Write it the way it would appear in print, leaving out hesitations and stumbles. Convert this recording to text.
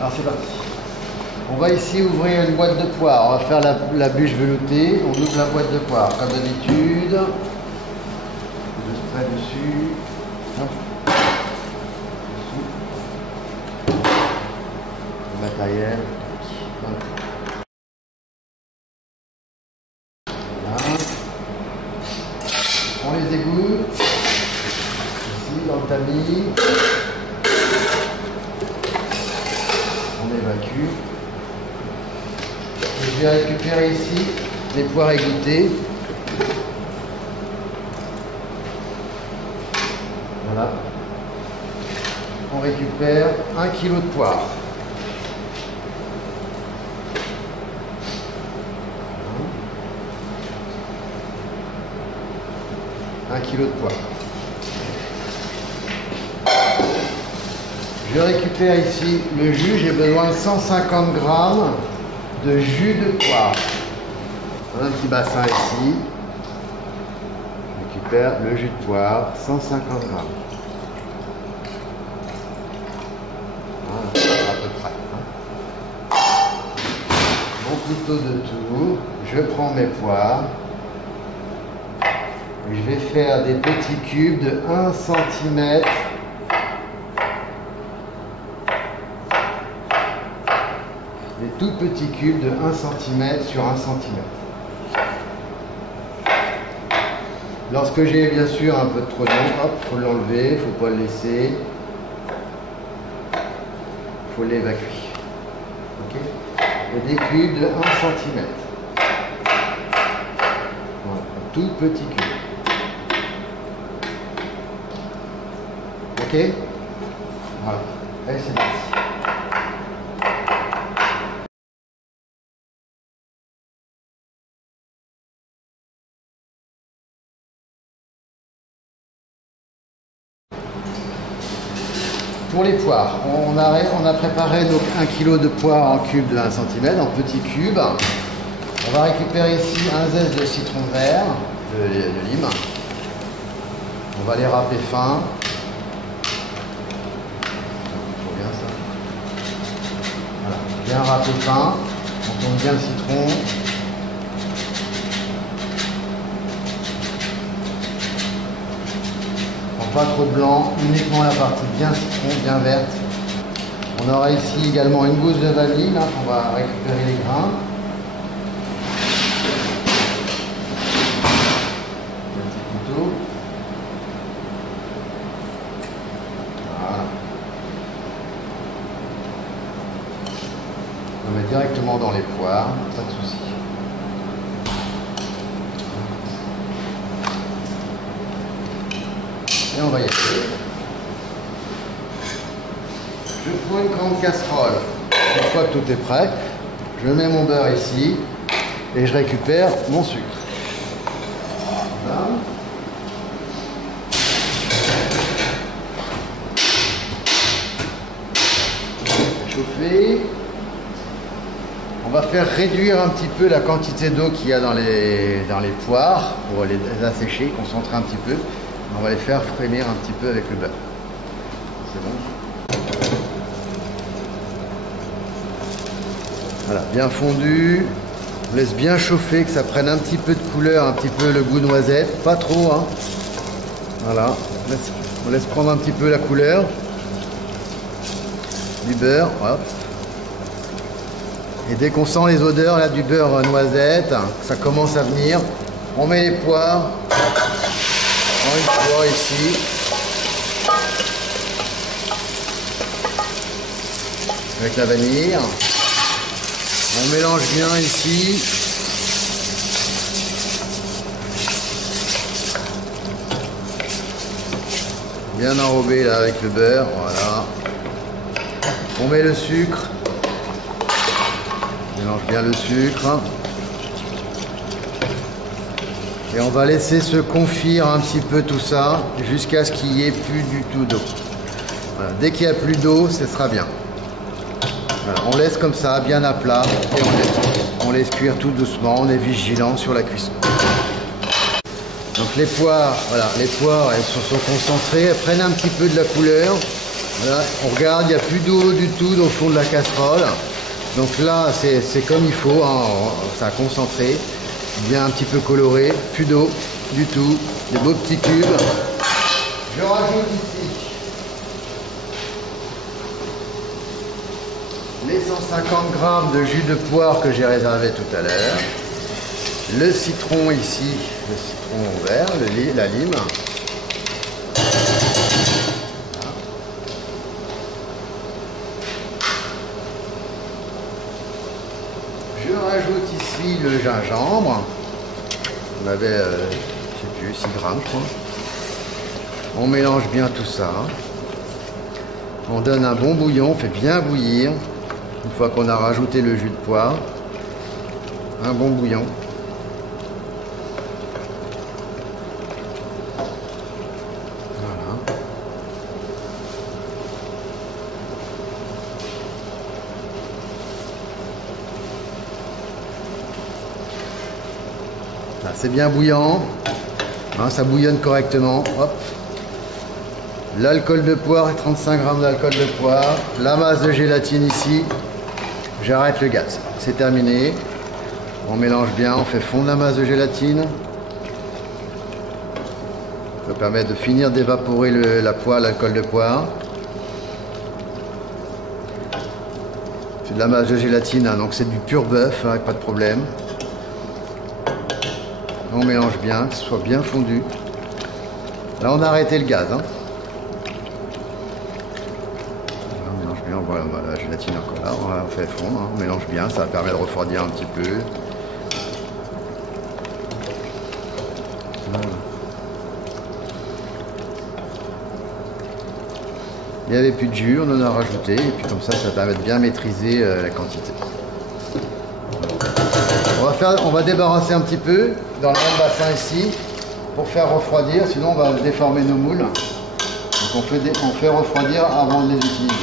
Alors c'est parti. On va ici ouvrir une boîte de poire. On va faire la bûche veloutée. On ouvre la boîte de poire comme d'habitude. Je spray dessus. Hop. Le matériel. Hop. Voilà. On les égoutte. Ici dans le tamis. On évacue. Et je vais récupérer ici des poires égouttées. Voilà. On récupère 1 kg de poire. Un kilo de poire. Je récupère ici le jus. J'ai besoin de 150 g de jus de poire. Dans un petit bassin ici. Je récupère le jus de poire, 150 g. Voilà, à peu près. Mon couteau de tour. Je prends mes poires. Je vais faire des petits cubes de 1 cm. Des tout petits cubes de 1 cm sur 1 cm. Lorsque j'ai bien sûr un peu trop d'eau, hop, faut l'enlever, faut pas le laisser. Faut l'évacuer. Ok? Et des cubes de 1 cm. Voilà, un tout petit cube. Ok? Voilà. Allez, c'est parti. Pour les poires, on a préparé donc 1 kg de poires en cubes de 1 cm, en petits cubes. On va récupérer ici un zeste de citron vert, de lime. On va les râper fin. Trop bien ça. Voilà, bien râper fin. On tourne bien le citron. Pas trop de blanc, uniquement la partie bien citron, bien verte. On aura ici également une gousse de vanille, là, on va récupérer les grains. Un petit couteau. Voilà. On met directement dans les poires, pas de souci. Et on va y aller. Je prends une grande casserole. Une fois que tout est prêt, je mets mon beurre ici et je récupère mon sucre. Voilà. Chauffer. On va faire réduire un petit peu la quantité d'eau qu'il y a dans les poires pour les assécher, concentrer un petit peu. On va les faire frémir un petit peu avec le beurre. C'est bon. Voilà, bien fondu. On laisse bien chauffer, que ça prenne un petit peu de couleur, un petit peu le goût noisette. Pas trop, hein. Voilà. On laisse prendre un petit peu la couleur du beurre. Hop. Et dès qu'on sent les odeurs là, du beurre noisette, ça commence à venir, on met les poires. Une poire ici. Avec la vanille. On mélange bien ici. Bien enrobé là avec le beurre. Voilà. On met le sucre. On mélange bien le sucre. Et on va laisser se confire un petit peu tout ça jusqu'à ce qu'il n'y ait plus du tout d'eau. Voilà. Dès qu'il n'y a plus d'eau, ce sera bien. Voilà. On laisse comme ça, bien à plat, et on laisse cuire tout doucement. On est vigilant sur la cuisson. Donc les poires, voilà, les poires, elles sont concentrées, elles prennent un petit peu de la couleur. Voilà, on regarde, il n'y a plus d'eau du tout au fond de la casserole. Donc là, c'est comme il faut, hein, ça a concentré, bien un petit peu coloré, plus d'eau du tout, des beaux petits cubes. Je rajoute ici les 150 grammes de jus de poire que j'ai réservé tout à l'heure. Le citron ici, le citron vert, la lime. Je rajoute ici le gingembre. On avait, je sais plus, 6 grammes, je crois. On mélange bien tout ça. On donne un bon bouillon, on fait bien bouillir. Une fois qu'on a rajouté le jus de poire, un bon bouillon. Voilà. Là, c'est bien bouillant. Hein, ça bouillonne correctement. Hop. L'alcool de poire, 35 grammes d'alcool de poire. La masse de gélatine ici. J'arrête le gaz. C'est terminé. On mélange bien, on fait fondre la masse de gélatine. Ça permet de finir d'évaporer la poire, l'alcool de poire. C'est de la masse de gélatine, hein, donc c'est du pur bœuf, hein, pas de problème. On mélange bien, que ce soit bien fondu. Là, on a arrêté le gaz. Hein. On mélange bien, voilà, la gélatine encore là, on fait fondre, hein. On mélange bien, ça permet de refroidir un petit peu. Voilà. Il n'y avait plus de jus, on en a rajouté, et puis comme ça permet de bien maîtriser la quantité. On va débarrasser un petit peu dans le même bassin ici pour faire refroidir, sinon on va déformer nos moules. Donc on fait refroidir avant de les utiliser.